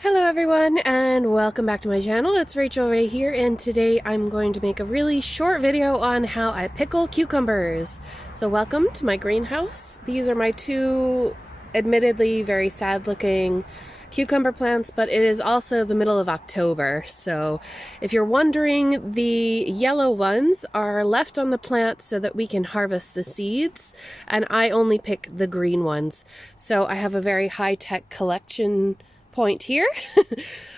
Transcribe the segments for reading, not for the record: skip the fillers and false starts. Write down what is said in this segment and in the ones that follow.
Hello everyone and welcome back to my channel. It's Rachel Ray here, and today I'm going to make a really short video on how I pickle cucumbers. So welcome to my greenhouse. These are my two admittedly very sad looking cucumber plants, but it is also the middle of October. So if you're wondering, the yellow ones are left on the plant so that we can harvest the seeds, and I only pick the green ones. So I have a very high-tech collection point here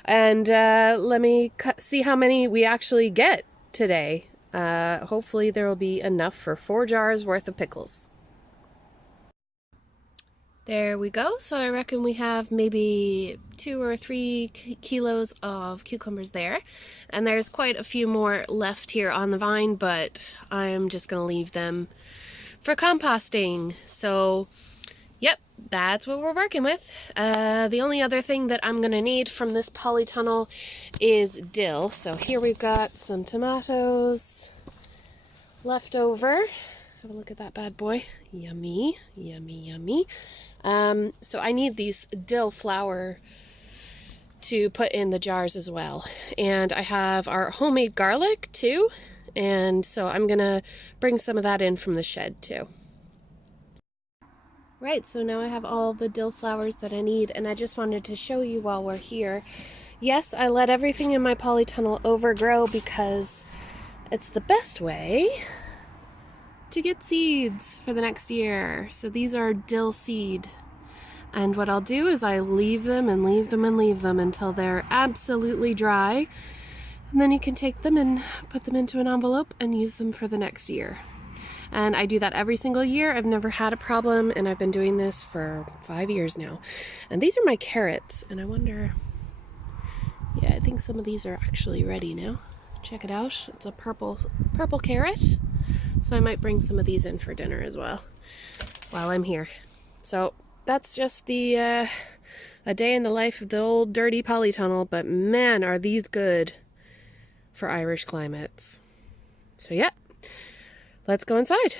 and let me see how many we actually get today. Hopefully there will be enough for 4 jars worth of pickles. There we go. So I reckon we have maybe 2 or 3 kilos of cucumbers there, and there's quite a few more left here on the vine, but I'm just gonna leave them for composting. So yep, that's what we're working with. The only other thing that I'm going to need from this polytunnel is dill. So here we've got some tomatoes left over. Have a look at that bad boy. Yummy, yummy, yummy. So I need these dill flour to put in the jars as well. And I have our homemade garlic too. And so I'm going to bring some of that in from the shed too. Right, so now I have all the dill flowers that I need, and I just wanted to show you while we're here. Yes, I let everything in my polytunnel overgrow because it's the best way to get seeds for the next year. So these are dill seed. And what I'll do is I leave them and leave them and leave them until they're absolutely dry. And then you can take them and put them into an envelope and use them for the next year. And I do that every single year. I've never had a problem, and I've been doing this for 5 years now. And these are my carrots, and I wonder, yeah, I think some of these are actually ready now. Check it out. It's a purple carrot. So I might bring some of these in for dinner as well while I'm here. So that's just the a day in the life of the old dirty polytunnel, but man, are these good for Irish climates. So yeah. Let's go inside.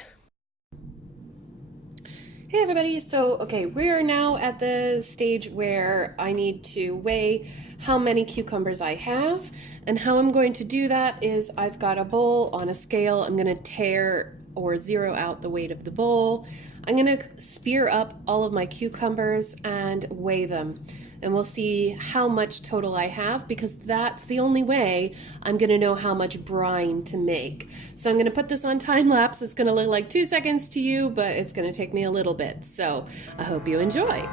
Hey everybody, so okay, we are now at the stage where I need to weigh how many cucumbers I have, and how I'm going to do that is I've got a bowl on a scale. I'm going to tear or zero out the weight of the bowl. I'm going to spear up all of my cucumbers and weigh them, and we'll see how much total I have, because that's the only way I'm going to know how much brine to make. So I'm going to put this on time lapse. It's going to look like 2 seconds to you, but it's going to take me a little bit. So I hope you enjoy.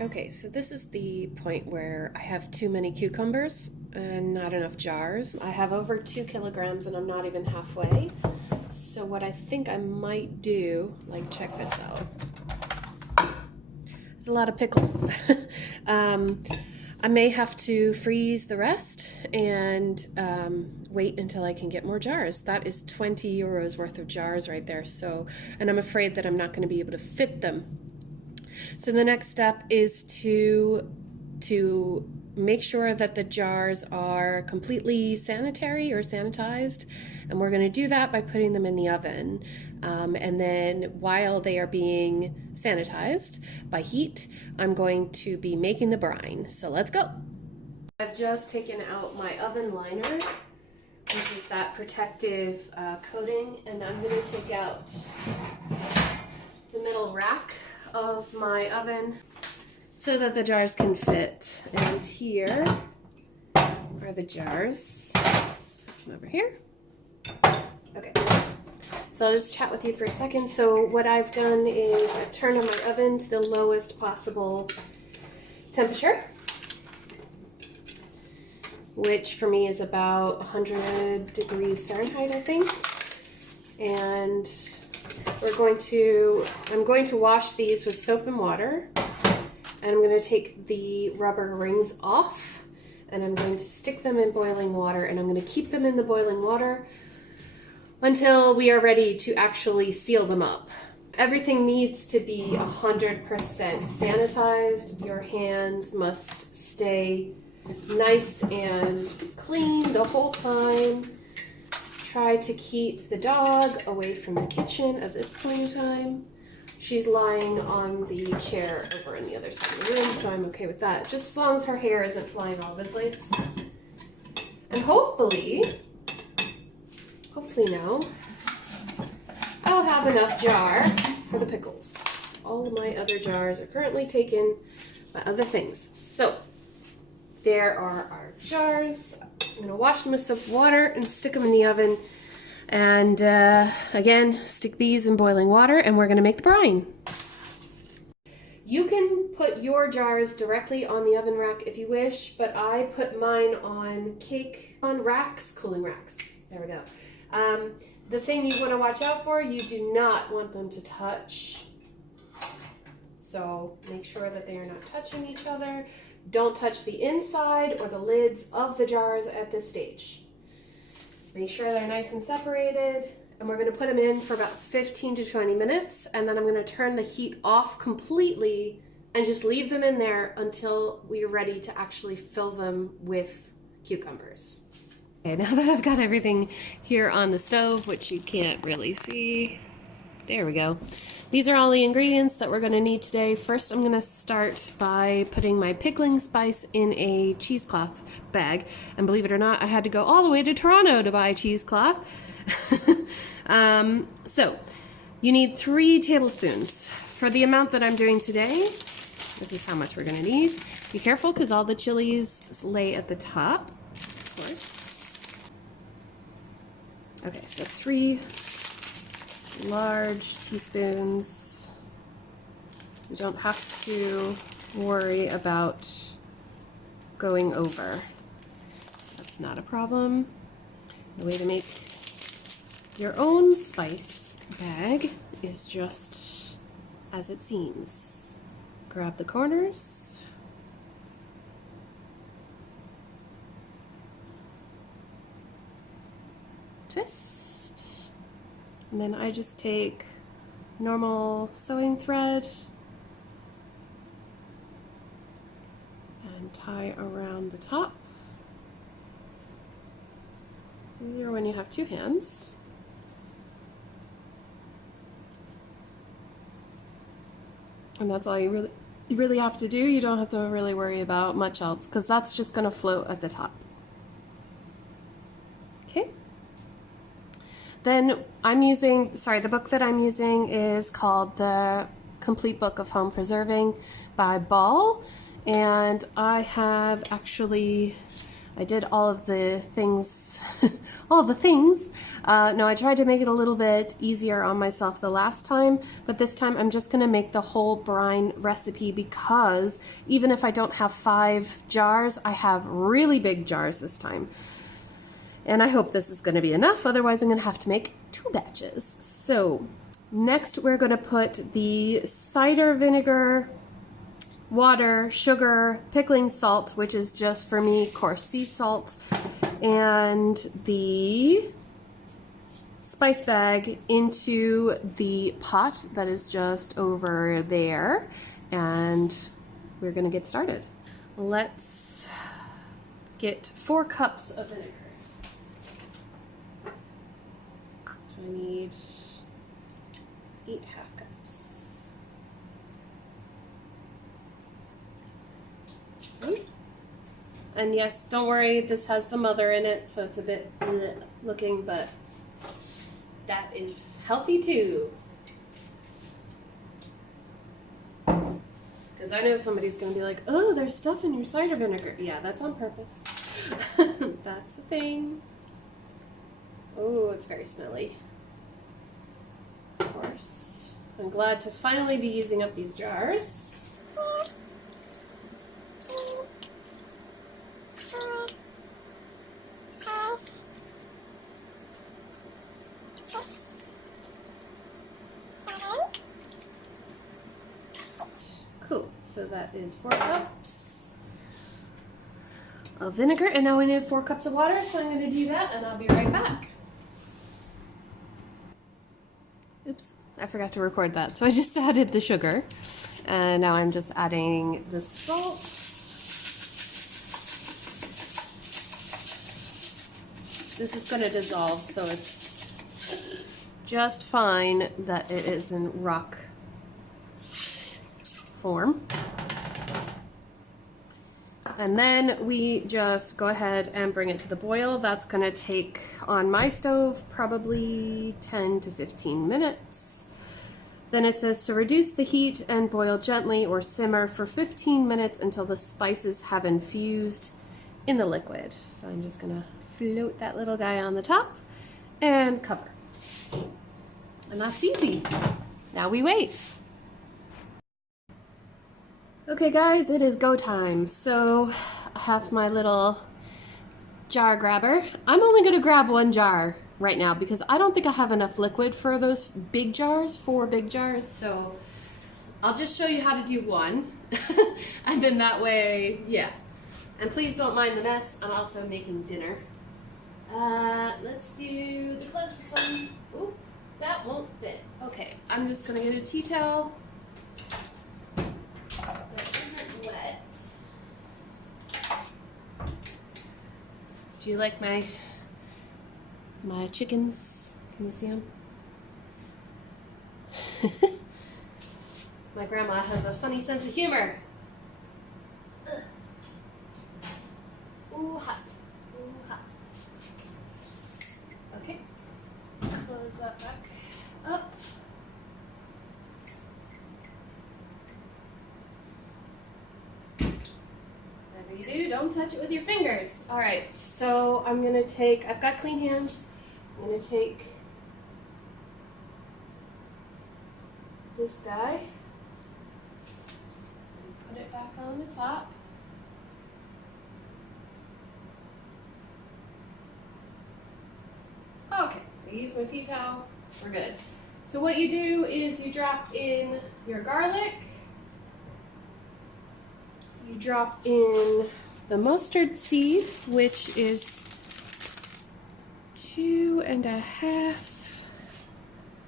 Okay, so this is the point where I have too many cucumbers and not enough jars. I have over 2 kilograms and I'm not even halfway. So what I think I might do, like, check this out. There's a lot of pickle. I may have to freeze the rest and wait until I can get more jars. That is 20 euros worth of jars right there. So, and I'm afraid that I'm not going to be able to fit them. So the next step is to make sure that the jars are completely sanitary or sanitized, and we're going to do that by putting them in the oven. And then while they are being sanitized by heat, I'm going to be making the brine. So let's go. I've just taken out my oven liner, which is that protective coating, and I'm going to take out the middle rack of my oven so that the jars can fit. And here are the jars. Let's put them over here. Okay, so I'll just chat with you for a second. So what I've done is I've turned on my oven to the lowest possible temperature, which for me is about 100 degrees Fahrenheit, I think. And I'm going to wash these with soap and water. And I'm going to take the rubber rings off and I'm going to stick them in boiling water, and I'm going to keep them in the boiling water until we are ready to actually seal them up. Everything needs to be 100% sanitized. Your hands must stay nice and clean the whole time. Try to keep the dog away from the kitchen at this point in time. She's lying on the chair over on the other side of the room, so I'm okay with that. Just as long as her hair isn't flying all over the place. And hopefully now, I'll have enough jar for the pickles. All of my other jars are currently taken by other things. So, there are our jars. I'm going to wash them with soap and water and stick them in the oven. And again, stick these in boiling water, and we're going to make the brine. You can put your jars directly on the oven rack if you wish, but I put mine on racks, cooling racks. There we go. The thing you want to watch out for, you do not want them to touch. So make sure that they are not touching each other. Don't touch the inside or the lids of the jars at this stage. Make sure they're nice and separated, and we're going to put them in for about 15 to 20 minutes, and then I'm going to turn the heat off completely and just leave them in there until we are ready to actually fill them with cucumbers. Okay, now that I've got everything here on the stove, which you can't really see, there we go. These are all the ingredients that we're going to need today. First, I'm going to start by putting my pickling spice in a cheesecloth bag. And believe it or not, I had to go all the way to Toronto to buy cheesecloth. So, you need 3 tablespoons. For the amount that I'm doing today, this is how much we're going to need. Be careful because all the chilies lay at the top, of course. Okay, so 3 large teaspoons. You don't have to worry about going over. That's not a problem. The way to make your own spice bag is just as it seems. Grab the corners. Twist. And then I just take normal sewing thread and tie around the top. It's easier when you have 2 hands. And that's all you really have to do. You don't have to really worry about much else because that's just going to float at the top. Okay. Then the book that I'm using is called The Complete Book of Home Preserving by Ball. And I did all of the things, No, I tried to make it a little bit easier on myself the last time, but this time I'm just gonna make the whole brine recipe because even if I don't have 5 jars, I have really big jars this time. And I hope this is going to be enough, otherwise I'm going to have to make 2 batches. So next we're going to put the cider vinegar, water, sugar, pickling salt, which is just for me coarse sea salt, and the spice bag into the pot that is just over there, and we're going to get started. Let's get 4 cups of vinegar. I need 8 half cups. And yes, don't worry, this has the mother in it, so it's a bit bleh looking, but that is healthy too. Because I know somebody's going to be like, oh, there's stuff in your cider vinegar. Yeah, that's on purpose. That's a thing. Oh, it's very smelly. Of course. I'm glad to finally be using up these jars. So that is 4 cups of vinegar, and now we need 4 cups of water, so I'm going to do that and I'll be right back. Oops, I forgot to record that. So I just added the sugar, and now I'm just adding the salt. This is going to dissolve, so it's just fine that it is in rock form. And then we just go ahead and bring it to the boil. That's going to take, on my stove, probably 10 to 15 minutes. Then it says to reduce the heat and boil gently or simmer for 15 minutes until the spices have infused in the liquid. So I'm just going to float that little guy on the top and cover. And that's easy. Now we wait. Okay guys, it is go time. So I have my little jar grabber. I'm only going to grab 1 jar right now because I don't think I have enough liquid for those big jars, 4 big jars. So I'll just show you how to do 1. And then that way, yeah. And please don't mind the mess. I'm also making dinner. Let's do the closest one. Ooh, that won't fit. Okay, I'm just going to get a tea towel. That isn't wet. Do you like my chickens? Can you see them? My grandma has a funny sense of humor. Ooh, hot. Ooh, hot. Okay. Close that back up. You do, don't touch it with your fingers. All right, so I'm gonna take, I've got clean hands. I'm gonna take this guy and put it back on the top. Okay, I use my tea towel, we're good. So what you do is you drop in your garlic. You drop in the mustard seed, which is 2.5. Let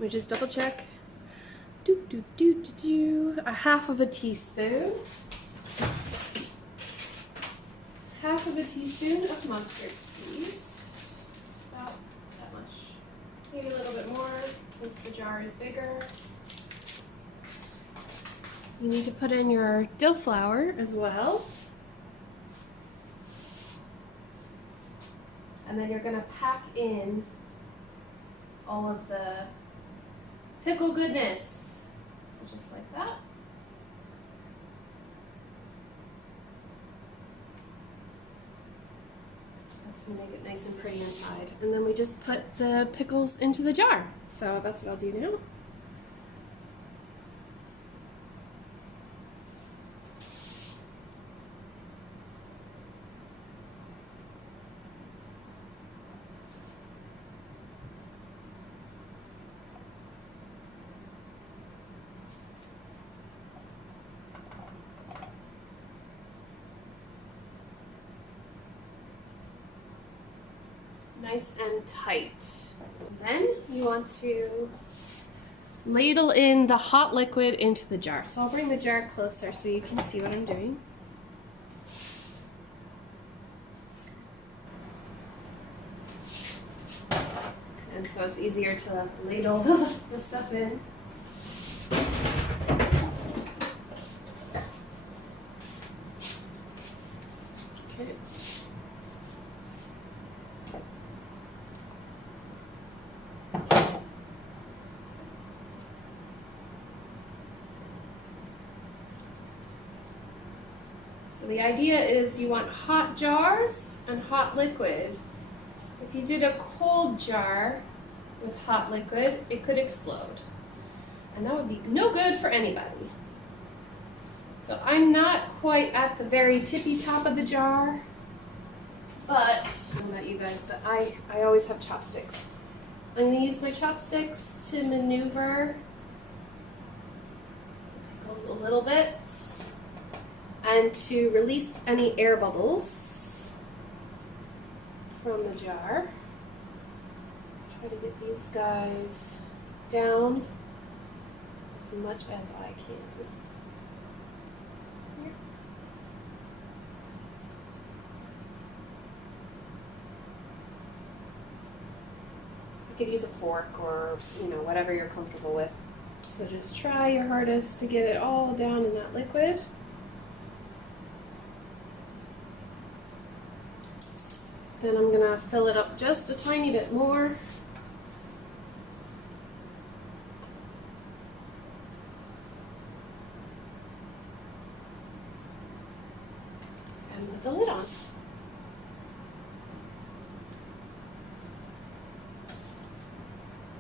me just double check. A half of a teaspoon. Half of a teaspoon of mustard seed. About that much. Maybe a little bit more since the jar is bigger. You need to put in your dill flour as well. And then you're going to pack in all of the pickle goodness. So just like that. That's going to make it nice and pretty inside. And then we just put the pickles into the jar. So that's what I'll do now. Nice and tight. Then you want to ladle in the hot liquid into the jar. So I'll bring the jar closer so you can see what I'm doing. And so it's easier to ladle the stuff in. Okay. So the idea is you want hot jars and hot liquid. If you did a cold jar with hot liquid, it could explode. And that would be no good for anybody. So I'm not quite at the very tippy top of the jar, but, I don't know about you guys, but I always have chopsticks. I'm going to use my chopsticks to maneuver the pickles a little bit. And to release any air bubbles from the jar, try to get these guys down as much as I can. Here. You could use a fork or, whatever you're comfortable with. So just try your hardest to get it all down in that liquid. Then I'm gonna fill it up just a tiny bit more. And put the lid on.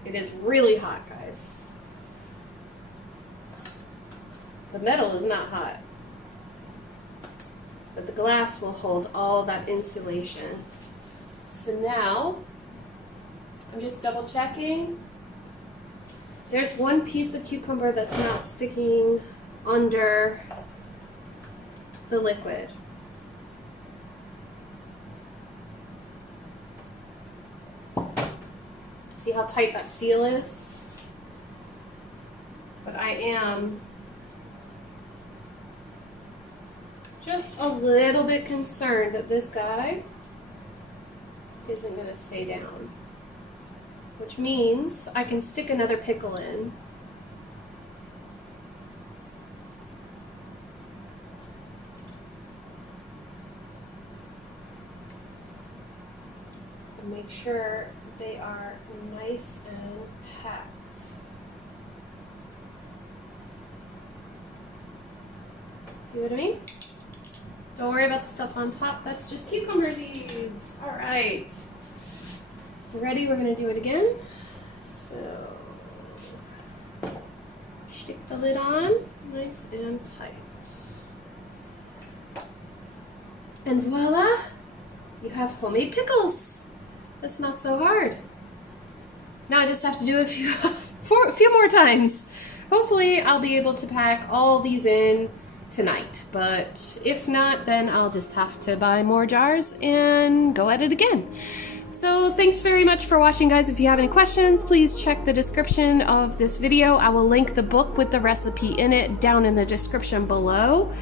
It is really hot, guys. The metal is not hot, but the glass will hold all that insulation. So now, I'm just double checking. There's one piece of cucumber that's not sticking under the liquid. See how tight that seal is? But I am just a little bit concerned that this guy isn't going to stay down, which means I can stick another pickle in. And make sure they are nice and packed. See what I mean? Don't worry about the stuff on top. That's just cucumber seeds. All right. Ready? We're going to do it again. So, stick the lid on nice and tight. And voila! You have homemade pickles. That's not so hard. Now I just have to do a few more times. Hopefully I'll be able to pack all these in tonight, but if not, then I'll just have to buy more jars and go at it again. So thanks very much for watching, guys. If you have any questions, please check the description of this video. I will link the book with the recipe in it down in the description below.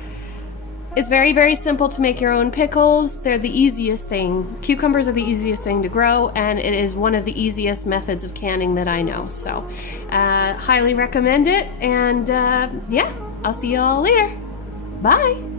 It's very, very simple to make your own pickles. They're the easiest thing. Cucumbers are the easiest thing to grow, and it is one of the easiest methods of canning that I know. So highly recommend it, and yeah, I'll see y'all later. Bye.